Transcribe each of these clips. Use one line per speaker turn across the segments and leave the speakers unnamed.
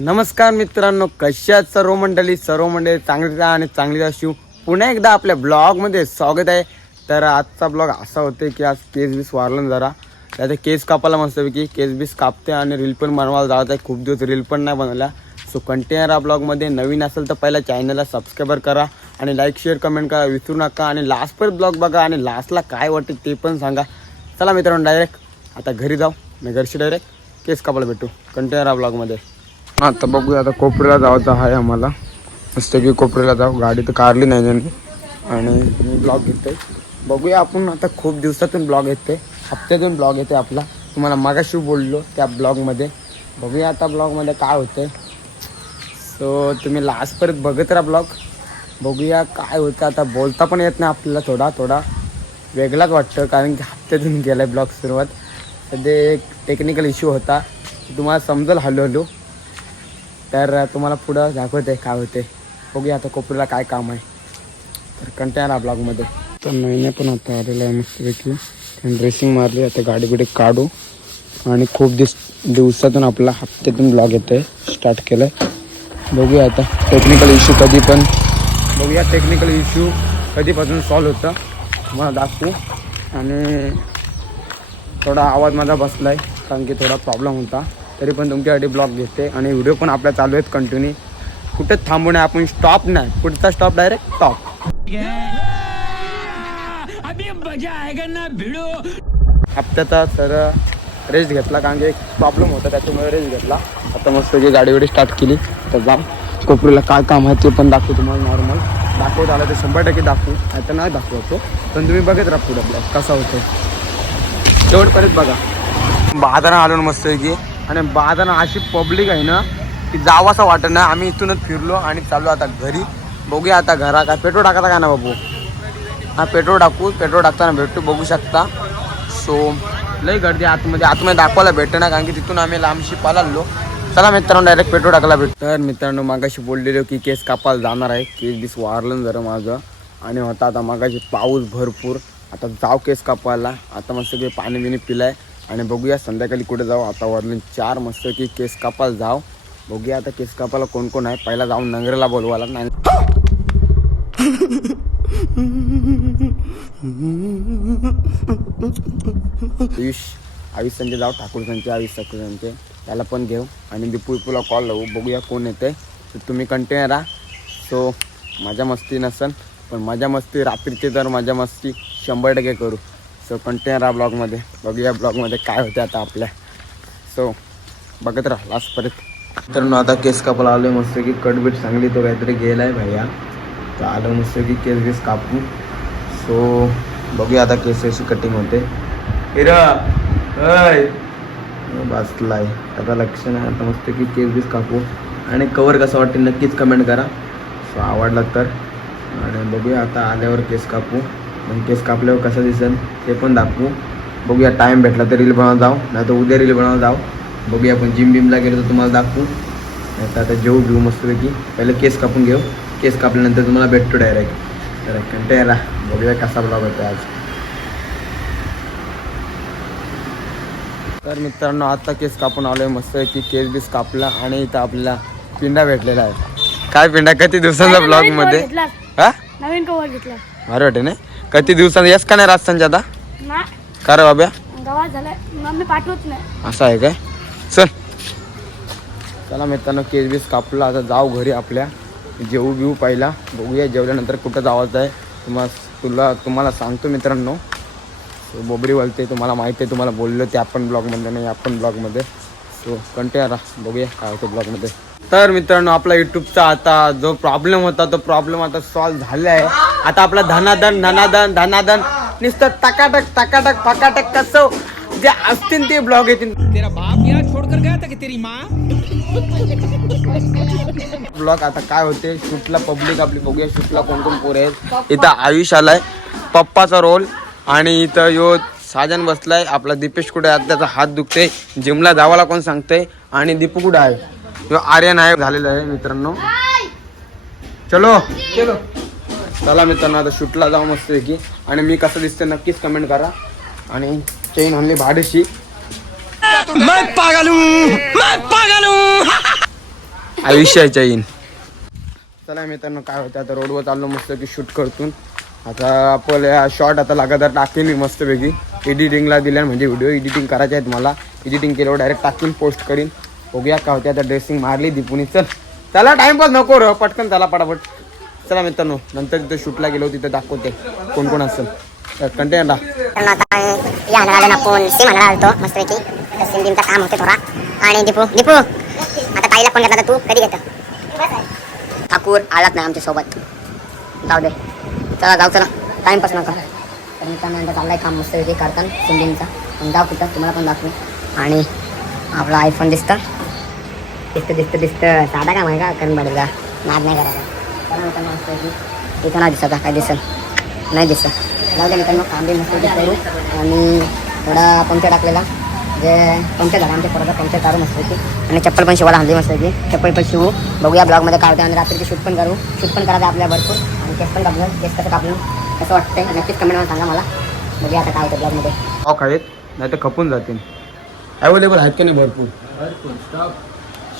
नमस्कार मित्रांनो कशात सर्व मंडळी? सर्व मंडळी चांगली राहा आणि चांगली राहा पुन्हा एकदा आपल्या ब्लॉगमध्ये स्वागत आहे. तर आजचा ब्लॉग असा होते की आज केस बीस वारलं ना जरा. त्याचे केस कापायला मस्तपैकी केस बीस कापते आणि रील पण बनवायला जात आहे. खूप दिवस रील पण नाही बनवल्या. सो कंटेनर हा ब्लॉगमध्ये. नवीन असेल तर पहिला चॅनलला सबस्क्राईबर करा आणि लाईक शेअर कमेंट करा विसरू नका. आणि लास्ट पण ब्लॉग बघा आणि लास्टला काय वाटते ते पण सांगा. चला मित्रांनो डायरेक्ट आता घरी जाऊ. मी घरशी डायरेक्ट केस कापायला भेटू. कंटेनर हा ब्लॉगमध्ये. आता बघूया आता कोपऱ्याला जायचं आहे आम्हाला. मस्त की कोपऱ्याला जाऊ. गाडी तर काढली नाही त्यांनी आणि मी ब्लॉग घेतोय. बघूया आपण आता खूप दिवसातून ब्लॉग येते हप्त्यातून ब्लॉग येते आपला. तुम्हाला मागाशी बोललो त्या ब्लॉगमध्ये. बघूया आता ब्लॉगमध्ये काय होतंय. सो तुम्ही लास्टपर्यंत बघत राहा ब्लॉग. बघूया काय होतं आता बोलता पण येत नाही आपल्याला थोडा थोडा. वेगळाच वाटतं कारण की हप्त्यातून गेला आहे ब्लॉग सुरुवात. सध्या एक टेक्निकल इश्यू होता. तुम्हाला समजेल हळूहळू. तर तुम्हाला पुढं दाखवते काय होते. बघूया आता कोपरीला काय काम आहे. तर कंटेनर हा ब्लॉगमध्ये. तर महिने पण आता आलेला आहे मस्तपैकी. ड्रेसिंग मारली आता गाडी बिडी काढू. आणि खूप दिवस दिवसातून आपला हप्त्यातून ब्लॉग येते स्टार्ट केलं आहे बघूया आता. टेक्निकल इश्यू कधी पण. बघूया टेक्निकल इश्यू कधीपासून सॉल्व होतं. तुम्हाला दाखवू. आणि थोडा आवाज माझा बसला आहे कारण की थोडा प्रॉब्लेम होता. तरी पण तुमच्यासाठी ब्लॉग घेते आणि व्हिडिओ पण आपल्या चालू आहेत कंटिन्यू. कुठेच थांबू नये आपण स्टॉप नाही. पुढचा स्टॉप डायरेक्ट टॉप हप्त्याचा तर रेस्ट घेतला कारण की एक प्रॉब्लेम होता त्याच्यामुळे रेस्ट घेतला. आता मस्त की गाडी वडी स्टार्ट केली. तर जाऊ कोपरीला काय काम आहे ते पण दाखवू तुम्हाला नॉर्मल दाखवत आलं ते शंभर टक्के दाखवू. तर नाही दाखवतो. पण तुम्ही बघत राहा पुढं ब्लॉग कसा होतो शेवटपर्यंत बघा. बाजारात आलो मस्त की. आणि बाजारात अशी पब्लिक आहे ना की जावं वाटत नाही. आम्ही इथूनच फिरलो आणि चाललो आता घरी. बघूया आता घरा काय पेट्रोल टाकायचा का ना बाबू? हा पेट्रोल टाकू. पेट्रोल टाकताना भेटू बघू शकता. सो लई गर्दी आतमध्ये. आतमध्ये दाखवायला भेटतं ना कारण की तिथून आम्ही लांबशी पालालो चला मित्रांनो डायरेक्ट पेट्रोल टाकायला भेटतो तर मित्रांनो मागाशी बोललेलो की केस कापायला जाणार आहे. केस बीस वारलं जरा माझं. आणि होता आता मागाशी पाऊस भरपूर. आता जाऊ केस कापायला. आता मस्त सगळे पाणी बिणी पिलाय. आणि बघूया संध्याकाळी कुठे जाऊ. आता वरले चार मस्त की केस कापायला जाऊ. बघूया आता केस कापायला कोण कोण आहे. पहिला जाऊन नंगरेला बोलवायला. नाही. आयुष आयुष संजय जाऊ. ठाकूर संचे आयुष ठाकूर संचे त्याला पण घेऊ. आणि दीपू विपूला कॉल लावू. बघूया कोण येते तर तुम्ही कंटिन्यू राहा. सो माझ्या मस्ती नसन. पण माझ्या मस्ती. रात्रीचे तर माझ्या मस्ती. शंभर टक्के करू. सो कंटिन्यू राहा ब्लॉगमध्ये बघूया ब्लॉगमध्ये काय होते आता आपल्या. सो बघत राहा लास्टपर्यंत तर आता केस कापायला आलो मस्त की कटबीट चांगली तो काहीतरी गेला आहे भैया. तर आलो मस्त की केस बीस कापू सो बघूया आता केस कशी कटिंग होते. हिरा आहे आता लक्ष नाही आता मस्त की केस बीस कापू. आणि कवर कसं वाटते नक्कीच कमेंट करा. सो आवडला तर. आणि बघूया आता आल्यावर केस कापू. मग केस कापल्यावर कसं दिसेल ते पण दाखवू. बघूया टाईम भेटला तर रील बनवत जाऊ. नाही तर उद्या रील बनवत जाऊ. बघूया आपण जिम बिमला गेलो तर तुम्हाला दाखवू. नाही तर आता जेऊ घेऊ मस्तपैकी. पहिले केस कापून घेऊ. केस कापल्यानंतर तुम्हाला भेटतो डायरेक्ट तर कंटेला बघूया कसा ब्लॉग होतो आज. तर मित्रांनो आता केस कापून आलोय मस्त की केस बीस कापला आणि इथं आपल्याला पिंडा भेटलेला आहे. काय पिंडा? किती दिवसांचा ब्लॉगमध्ये? हा?
नवीन कवर घेतला.
भारी वाटे नाही किती दिवसांचा येस का नाही राजस्थानच्या आता का रे बाब्या?
गावात झालं मम्मी पाठवत नाही.
असं आहे काय? चल. चला मित्रांनो केस बीस कापला. आता जाऊ घरी आपल्या. जेवू बिवू पहिला. बघूया जेवल्यानंतर कुठं जावायचं आहे. तुम्हाला तुला तुम्हाला सांगतो मित्रांनो. सो बोबरी वलते तुम्हाला माहिती आहे तुम्हाला बोललो ते आपण ब्लॉगमध्ये नाही आपण ब्लॉगमध्ये. सो कंटिन्यू राहा बघूया काय होतं ब्लॉगमध्ये. तर मित्रांनो आपला युट्यूबचा आता जो प्रॉब्लेम होता तो प्रॉब्लेम आता सॉल्व्ह झाला आहे आता आपला धनादन धनादन धनादन नुसतं टकाटक टकाटक फकाटक कसं जे असतील ते ब्लॉग येतील.
तेरा बाप यहाँ छोड़कर गया था कि तेरी माँ?
ब्लॉग आता काय होते? शूटला पब्लिक आपली बघूया शूटला कोण कोण पोरे आहेत. इथं आयुष आलाय पप्पाचा रोल आणि इथं यो साजन बसलाय आपला दीपेश कुठे आहे? त्याचा हात दुखते जिमला जावाला कोण सांगतंय? आणि दीपू कुठे आहे? यो आर्यन आहे झालेला आहे मित्रांनो. चलो. चलो. चला मित्रांनो आता शूटला जाऊ मस्त की आणि मी कसं दिसते नक्कीच कमेंट करा. आणि चेन आणली भाडेशी.
मैं पागल मैं पागल.
आयुष्याच्या येईन चला मित्रांनो काय होतं आता रोडवर चाललो मस्त की शूट करतून. आता आपल्या शॉर्ट आता लगातार टाकेन मी मस्तपैकी. एडिटिंगला दिल्या म्हणजे व्हिडिओ एडिटिंग करायचे आहेत मला. एडिटिंग केल्यावर डायरेक्ट टाकीन पोस्ट करीन. बघूया काय होते आता ड्रेसिंग मारली दीपुनी. चल चला टाइमपास नको र पटकन चला पटापट. चला मित्रांनो नंतर तिथे शूटला गेलो तिथे दाखवते कोण कोण असेल. कंटेनरला
आपण सिम आलतो मस्तपैकी. सिम गिमचं काम होते थोडा. आणि दीपू दीपू आता ताईला फोन घेतला तू कधी घेतो? ठाकूर आलात नाही आमच्यासोबत. जाऊ दे. चला जाऊ चला. टाइमपास नका. तर मित्रांनो यांचा चाललाय काम मस्तपैकी करताना सिम गिमचा पण जाऊ कुठं तुम्हाला पण दाखवू. आणि आपला आयफोन दिसतं. दिसतं दिसतं दिसतं. साधा काम आहे का? करण पडेल नाद नाही करायचा. इथं नाही दिसत काय दिसल नाही दिसत जाऊ दे मित्रांनो बी मस्त करू आणि थोडा पंक्चर टाकलेला जे पंक्चर झाला आमच्या परत पंक्चर काढू मस्तपैकी आणि चप्पल पण शिवायला आणली मस्तपैकी चप्पल पण शिवू बघूया ब्लॉगमध्ये काय होते आणि रात्रीची शूट पण करू शूट पण करायचं आपल्या भरपूर आणि केस पण कापलं केस कसं कापलं कसं वाटतंय नक्कीच कमेंटमध्ये सांगा मला बघूया आता काय होतं ब्लॉगमध्ये
पाव खायत नाही तर खपून जातील. अवेलेबल आहेत का नाही भरपूर?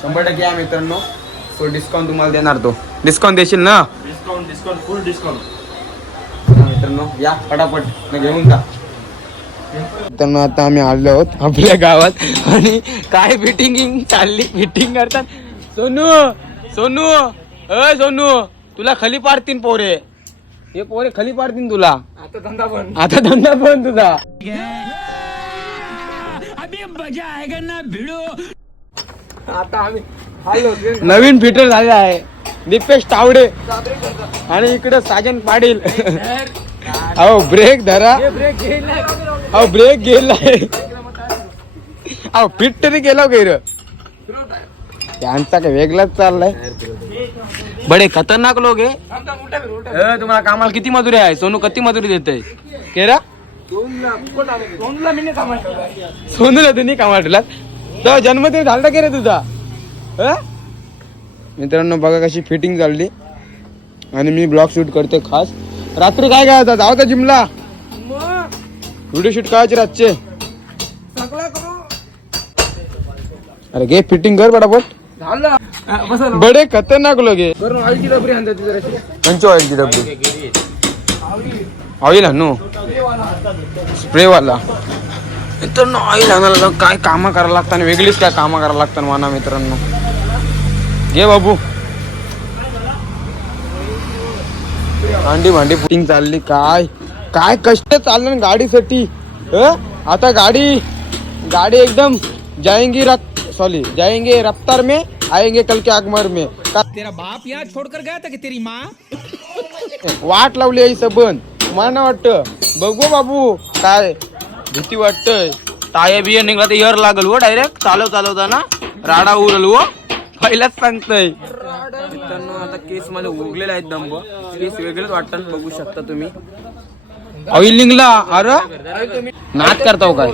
शंभर टक्के आहे मित्रांनो. सो डिस्काउंट तुम्हाला देणार तो. डिस्काउंट देशील ना?
डिस्काउंट डिस्काउंट फुल डिस्काउंट
मित्रांनो या फटाफट घेऊन जा. मित्रांनो आता आम्ही आलो आहोत आपल्या गावात आणि काय फिटिंग चालली? फिटिंग करतात. सोनू सोनू अय सोनू तुला खाली पाडतीन पोरे. हे पोरे खाली पाडतीन तुला. आता धंदा बंद. आता धंदा बंद तुझा.
अभी मजा आएगा ना भिड़ो।
नवीन फिटर झाले आहे. दीपेश तावडे. आणि इकडे साजन पाटील. अहो ब्रेक धरा. अहो ब्रेक गेलाय अहो फिट तरी गेला गैर. त्यांचा काय वेगळाच चाललाय. बडे खतरनाक लोक आहे. तुम्हाला कामाला किती मजुरी आहे? सोनू किती मजुरी देत केरा? सोनूला तुम्ही कामाला ठेवलात? तो जन्मदिन झाला की रे तुझा? मित्रांनो बघा कशी फिटिंग चालली. आणि मी ब्लॉग शूट करते खास. रात्री काय काय जाऊ का जिमला? व्हिडिओ शूट करायचे रातचे. अरे घे फिटिंग कर पटापट. बडे खतरनाक लोक आहे कंची ऑइलची डबरी ऑइल आणू. स्प्रे वाला मित्रांनो ऑइल आणायला काय कामं करायला लागतात आणि वेगळीच काय कामं करायला लागतात म्हणा मित्रांनो. घे बाबू. भांडी भांडी फिटिंग चालली. काय? काय कष्ट चाललं ना गाडीसाठी? आता गाडी गाडी एकदम जाएंगी रक सॉरी जाएंगे रफ्तार में आएंगे कल के आगमर में. का
तेरा बाप यहाँ छोड़कर गया था कि तेरी माँ?
वाट लावली आहे सबन. मला वाटतं? बघू बाबू काय भीती वाटतंय. टायर बियर निघला तर इयर लागल हो डायरेक्ट चालव चालवताना. राडा उरल हो. पहिलाच सांगतोय. मित्रांनो आता केस मध्ये उगलेले आहेत दंब केस वेगळेच वाटतात बघू शकता तुम्ही. ऑइल निघला अरे? नाच करताव काय?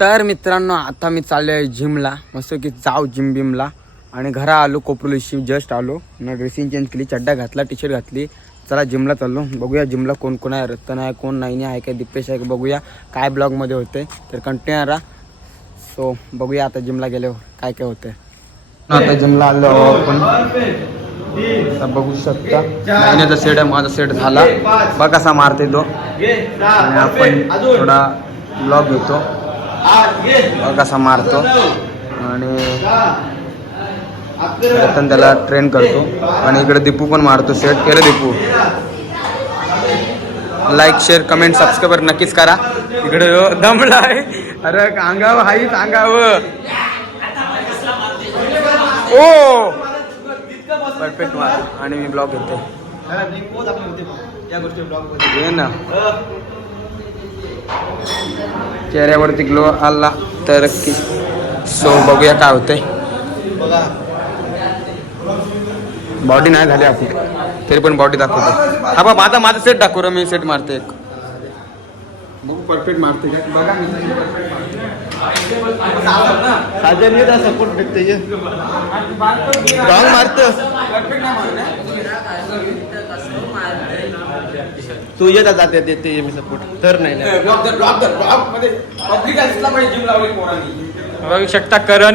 तर मित्रांनो आता मी चाललोय जिमला. मस्त की जाऊ जिम बिमला. आणि घरा आलो कोपरुलीशी जस्ट आलो. ना ड्रेसिंग चेंज केली चड्डा घातला टी शर्ट घातली. चला जिमला चाललो. बघूया जिमला कोण कोण आहे रत्न आहे कोण नाही आहे काय दिपेश आहे का बघूया. काय ब्लॉगमध्ये होते तर कंटिन्यू राहा सो बघूया आता जिमला गेल्यावर काय काय होतंय. आता जिमला आलो आपण. आता बघू शकता. महिन्याचा सेट आहे माझा सेट झाला. बघ कसा मारते तो. आणि आपण थोडा ब्लॉग घेतो. बघ कसा मारतो. आणि रतन त्याला ट्रेन करतो. आणि इकडे दीपू पण मारतो सेट केलं Deepu? Like share comment subscriber नक्कीच करा. इकडे दमला आहे अरे अंगावं हाईत अंगावं ओ परफेक्ट मार आणि मी ब्लॉग घेतो. घे ना. चेहऱ्यावरती ग्लो आला तर की सो बघूया काय होतंय. बॉडी नाही झाली आपली. तरी पण बॉडी दाखवतो. हा बा माझा माझा सेट दाखव रे मी सेट मारते एक. बघू परफेक्ट मारते. बघा मी.
सपोर्ट भेटते रॉंग मारत. तू येत जाते देते मी सपोर्ट तर नाही
बघू शकता करण.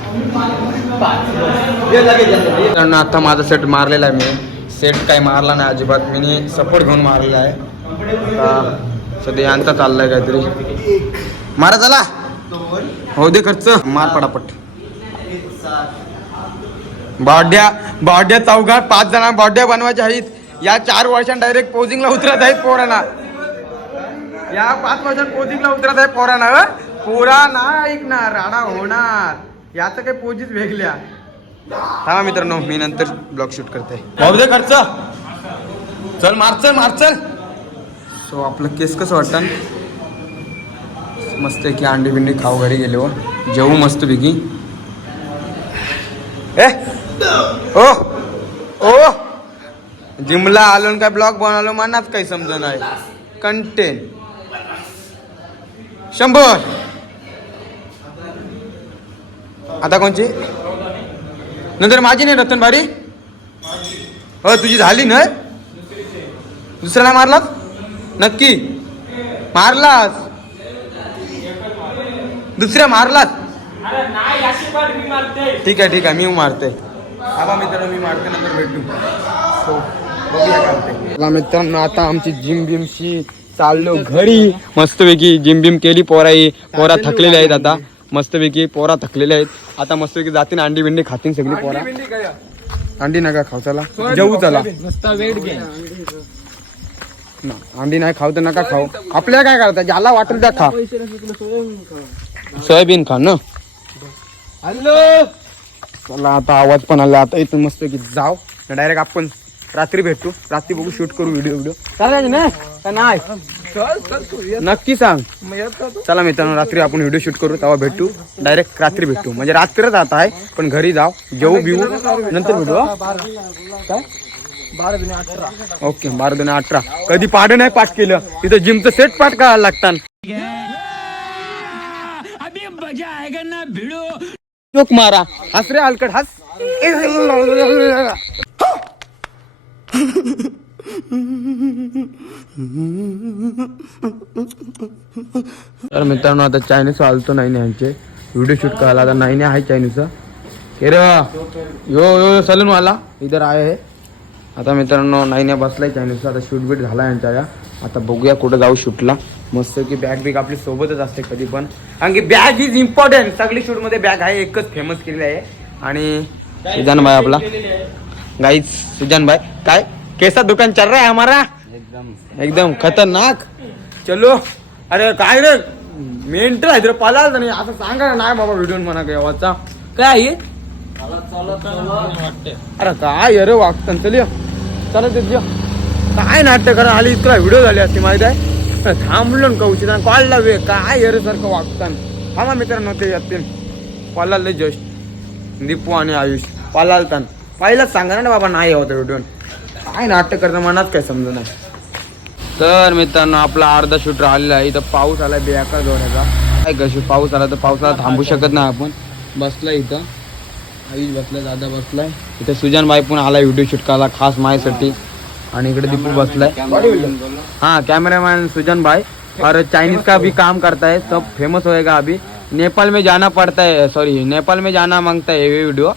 मित्रांनो आता माझा सेट मारलेला आहे मी. सेट काही मारला नाही अजिबात. मी सपोर्ट घेऊन मारलेला आहे. सध्या यांचा चाललाय काहीतरी. मारा चला. हो दे खर्च. मार पडापट बॉड्या बॉड्या चौघात पाच जणांना बॉड्या बनवायच्या आहेत. या चार वर्षां डायरेक्ट पोजिंगला उतरत आहेत पोरांना. या पाच वर्षात पोजिंगला उतरत आहे पोरांना. पोरा ना ऐकणार राडा होणार. याचं काही पोजीच वेगळ्या. थांबा मित्रांनो मी नंतर ब्लॉग शूट करते. भाऊ दे खर्च. चल मार चल मार चल. सो आपलं केस कसं वाटतं? मस्त आहे की अंडी बिंडी खाऊ घरी गेले हो. जेवू मस्त पैकी. ए ओ ओ. जिमला आलो आणि काय ब्लॉग बनवलो मनात काही समज नाही. कंटेंट शंभर. आता कोणची? नंतर माझी नाही रतन भारी? हो तुझी झाली ना? दुसऱ्याला मारलास? नक्की. मारलास. दुसऱ्या मारलास? ठीक आहे ठीक आहे मी मारते. आबा मित्रांनो मी मारते नंतर भेटू. बघूया मित्रांनो आता आमची जिम बिमशी चाललो घरी. मस्तपैकी जिम बिम केली पोराई. पोरा थकलेले आहेत आता. मस्तपैकी पोरा थकलेले आहेत. आता मस्तपैकी जातीन अंडी बिंडी खातीन सगळी पोरा. अंडी नका खाऊ चला. जेवू चला. ना, अंडी नाही खाऊ तर नका खाऊ. आपल्याला काय करता? ज्याला वाटेल त्या खा. सोयाबीन खा ना. चला आता आवाज पण आला. आता इथून मस्त की जाव डायरेक्ट आपण रात्री भेटू. रात्री बघू शूट करू व्हिडिओ व्हिडिओ. चालेल ना? नाही? नक्की सांग. चला मित्रांनो रात्री आपण व्हिडिओ शूट करू तेव्हा भेटू. डायरेक्ट रात्री भेटू. म्हणजे रात्र जात आहे पण घरी जाऊ. जेऊ बिऊ. नंतर भेटू? काय? ओके बारा दोन अठरा कधी पाठ नाही पाठ केलं तिथं जिमचं सेट पाठ करायला लागतात. जोक मारा. हस रे हलकट हस. तर मित्रांनो आता चायनीज आलतो नाही यांचे व्हिडिओ शूट करायला आता नाही आहे चायनीजचा हे रे यो यो सलून वाला. इधर आहे हे. आता मित्रांनो नाही बसलाय चायनीजचा आता शूट बीट झाला यांच्या या. आता बघूया कुठं जाऊ शूटला मस्त की बॅग बिग आपली सोबतच असते कधी पण. कारण की बॅग इज इम्पॉर्टंट सगळी शूटमध्ये बॅग आहे. एकच फेमस केलेली आहे. आणि सुजान भाई आपला. गाईज सुजान भाई. काय? कैसा दुकान चल रहा है हमारा? एकदम। एकदम खतरनाक। चलो। अरे काय रे? मेंटल आहे रे पलाल नाही असं सांगा ना नाही बाबा व्हिडिओ म्हणा काय आवाजचा. काय आहे अरे काय अरे वागतं चल. चला ते. काय नाट्य करा आली इतका व्हिडिओ झाली असती माहिती आहे? थांबलो ना कौशिक कॉलला वे काय अरे सारखं वागतान? थांबा मित्रांनो ते येतील. पलाल जस्ट दीपू आणि आयुष. पलालतान. पहिलाच सांगा ना बाबा नाही होतं व्हिडिओ काय नाट्य करता मनात काय समजा नाही. तर मित्रांनो आपला अर्धा शूट आलेला आहे. इथं पाऊस आलाय बेकार जोराचा. काय कशी पाऊस आला तर पावसाला थांबू शकत नाही आपण. बसलाय इथं. आईच बसलाय दादा बसलाय. इथं सुजान भाई पण आला व्हिडिओ शूट करायला खास माझ्यासाठी. आणि इकडे दीपू बसलाय. हाँ कैमरामैन सुजन भाई. और चाइनीज का भी काम करता है सब फेमस होएगा अभी. नेपाल में जाना पड़ता है सॉरी नेपाल में जाना मांगता है ये वीडियो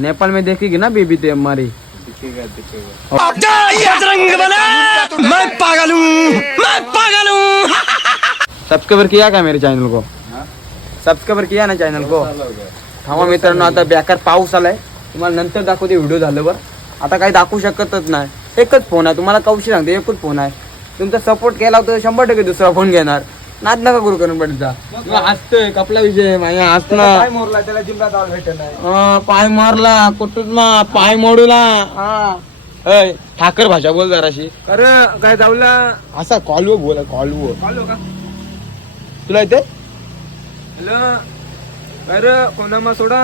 नेपाल में देखेगी ना बीबी हमारी? ते हमारी
मैं पागल हूँ मैं पागल हूँ।
सब्सक्राइबर किया का मेरे चॅनल को? सबस्क्राईबर किया ना चॅनल को? थांबा मित्रांनो आता बेकार पाऊस आलाय. तुम्हाला नंतर दाखवते व्हिडिओ झाल्यावर आता काही दाखवू शकतच नाही. एकच फोन आहे तुम्हाला कौशी सांगते एकच फोन आहे. तुमचा सपोर्ट केला तर शंभर टक्के दुसरा फोन घेणार. नाद नका करू करून पडता हसतोय कपला विषय माझ्या हसणार
मोरला त्याला जिमला जावं भेटत नाही.
हा, पाय मारला कुठून मा पाय मोडूला. हा. अय ठाकर भाषा बोल जराशी.
अरे काय जाऊला?
असा कॉलव बोला कॉलव
कॉल का?
तुला येते
हॅलो? अरे कोणामा सोडा?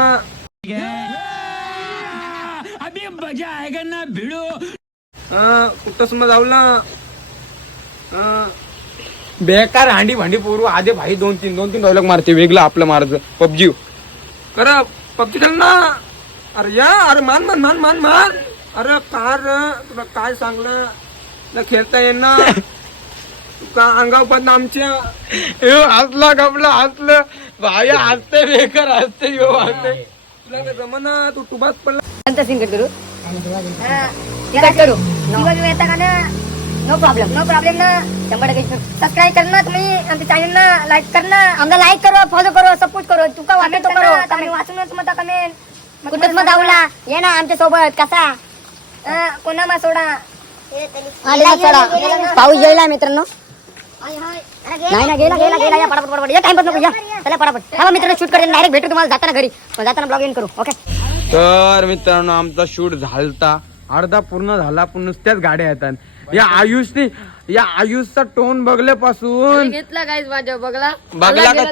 हा, कुठंच मग जाऊला? हा,
बेकार हांडी भांडी पोरू आधे भाई दोन तीन दोन तीन डायलॉग मारते वेगळं आपलं मारायचं पबजी.
कर पबजी खेळ ना. अरे या अरे मान मान मान मान मान. अरे कार तुला काय सांगलं? तुला खेळता येईना का अंगाव पण आमच्या.
हसला कपला हसलं. भाई हसते बेकार हसते यो हसते.
तुला काय जमाना तू टुबात पडला.
करू. करू. येता का ना नो प्रॉब्लेम नो प्रॉब्लेम ना. शंभर टक्के सबस्क्राईब करना तुम्ही आमच्या चॅनल ना. लाईक करना आमचा लाईक करो फॉलो करो सपोर्ट करो. तुका वाटत तो करो. कमेंट वाचूनच मत कमेंट कुठंच मत आवला ये ना आमच्यासोबत कसा? कोणा मा सोडा? सोडा. पाऊस गेला मित्रांनो. नाही ना गेला गेला गेला या पटापट पटापट. या टाइम नको या. चला पटापट. हा मित्रांनो शूट करते. डायरेक्ट भेटू तुम्हाला जाताना घरी. मग जाताना ब्लॉग इन करू ओके
तर मित्रांनो आमचा शूट झालता. अर्धा पूर्ण झाला पण नुसत्याच गाड्या येतात. या आयुषने या आयुषचा टोन बघल्यापासून
घेतला काहीच माझ्या बघला.
बघला का?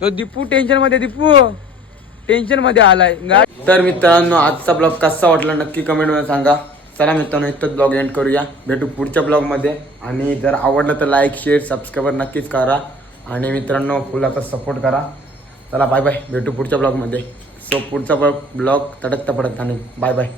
ते
दीपू टेन्शनमध्ये दीपू. टेन्शनमध्ये आलाय. गा- तर मित्रांनो आजचा ब्लॉग कसा वाटला नक्की कमेंटमध्ये सांगा. चला मित्रांनो इथंच ब्लॉग एंड करूया. भेटू पुढच्या ब्लॉगमध्ये. आणि जर आवडलं तर लाईक शेअर सबस्क्राईबर नक्कीच करा. आणि मित्रांनो फुलाचा सपोर्ट करा. चला बाय बाय भेटू पुढच्या ब्लॉगमध्ये. सो पुढचा ब्लॉग तडकता पडत आणि बाय बाय